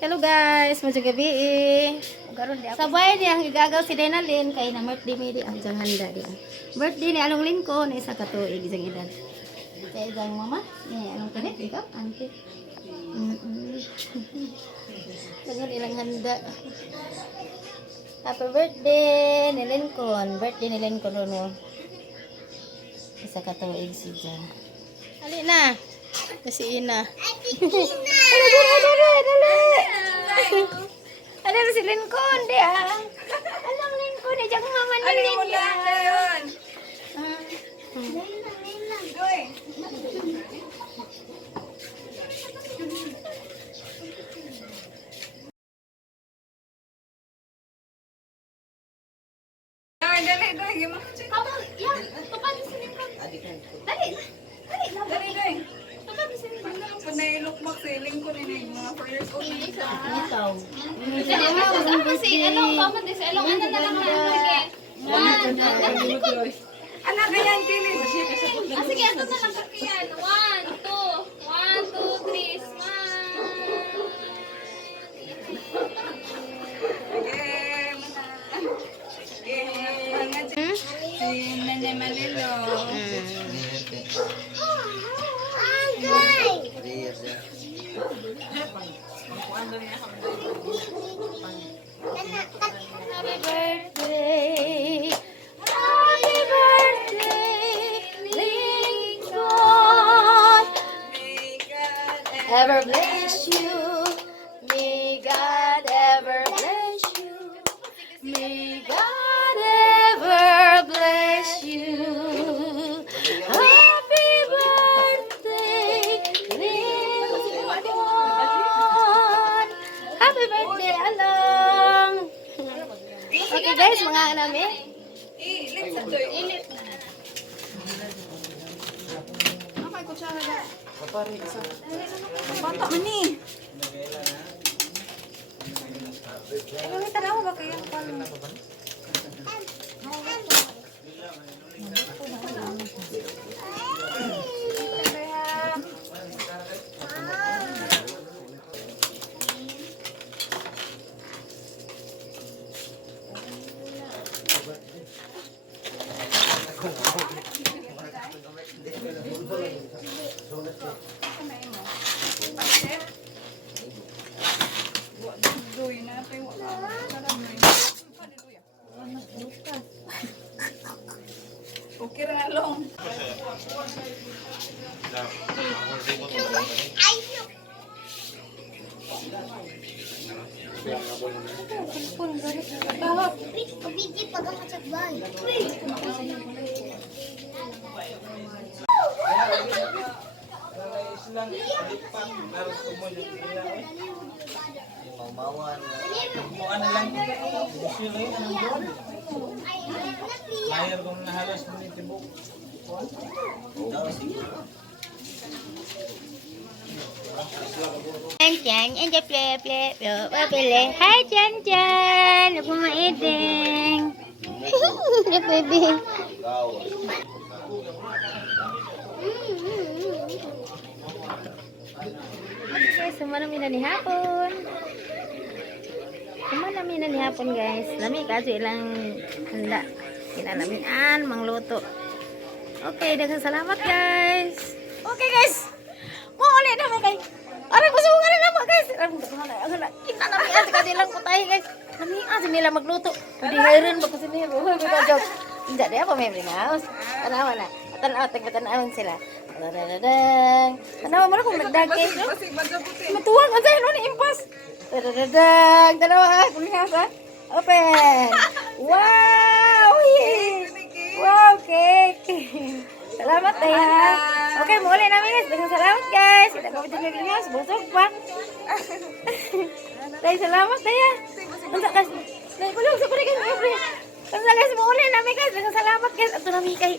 Hello guys, medyo gabi eh. Sabay niya ang igagaw si Denalyn kay na birthday mi di ang handa di. Birthday ni Along Lincoln isa ka tuig isang edad. Kay isang mama, ni anong kanit ikaw, auntie. Tangan ilang handa. Happy birthday ni Lincoln. Birthday ni Lincoln no. Isa ka tuig siya. Ali na. Kasi ina. Ada si Lincoln dia. Alam Lincoln dia jangan mama ni dia. Dali, gimana sih? Kamu ya, tukan si Lincoln. Dali. Dali. Tukan si Lincoln. Panay lukmak si Lincoln ini mga 4 years old na isa. Ikaw. Anak ganyan kini. Sige, ito na lang kakiyan. 1, 2. 1, 2, 3. Smile. Si Nene Malilo. Happy birthday. Happy birthday, Lincoln. Ever bless you. May God ever bless you. May God ever bless you. Happy birthday, Lincoln. Happy birthday, Along. Okay guys, mga namin. Ilit sa toy. Ilit. Ay, kutsara na. Bata man ni. Ay, tanaw ba kayo? Okay ra long. Chan, enjoy play. Hi Chan. Ako maiding. Ya baby. Okay, sumanami na ni hapon. Guys. Lami kaso ilang handa. Kinalamian, mangluto. Okay, daghang salamat guys. Okay guys. Mo ulit na mo kay. Aray gusto nga na mo guys. Kita na mi ate kasi lang ko tayo guys. Kami ate nila magluto. Hindi hayron ba kasi nila. Hoy, bitaw joke. Hindi dia pa may house. Tanawa na. Tanawon sila. Dadadang. Tanawa mo na kung nagdagay. Matuwang ang sa'yo ni impas. Dadadang. Tanawa kung nasa. Open. Wow. Wow, cake. Salamat ya. Okay, mulai namin guys. Dengan salamat guys. Kita kami tinggal ini harus busuk pak. Dahil salamat ya. Unsa guys. Dahil kulong sa kuligan. Unsa guys, mulai namin guys. Dengan salamat guys. Ato namin kay.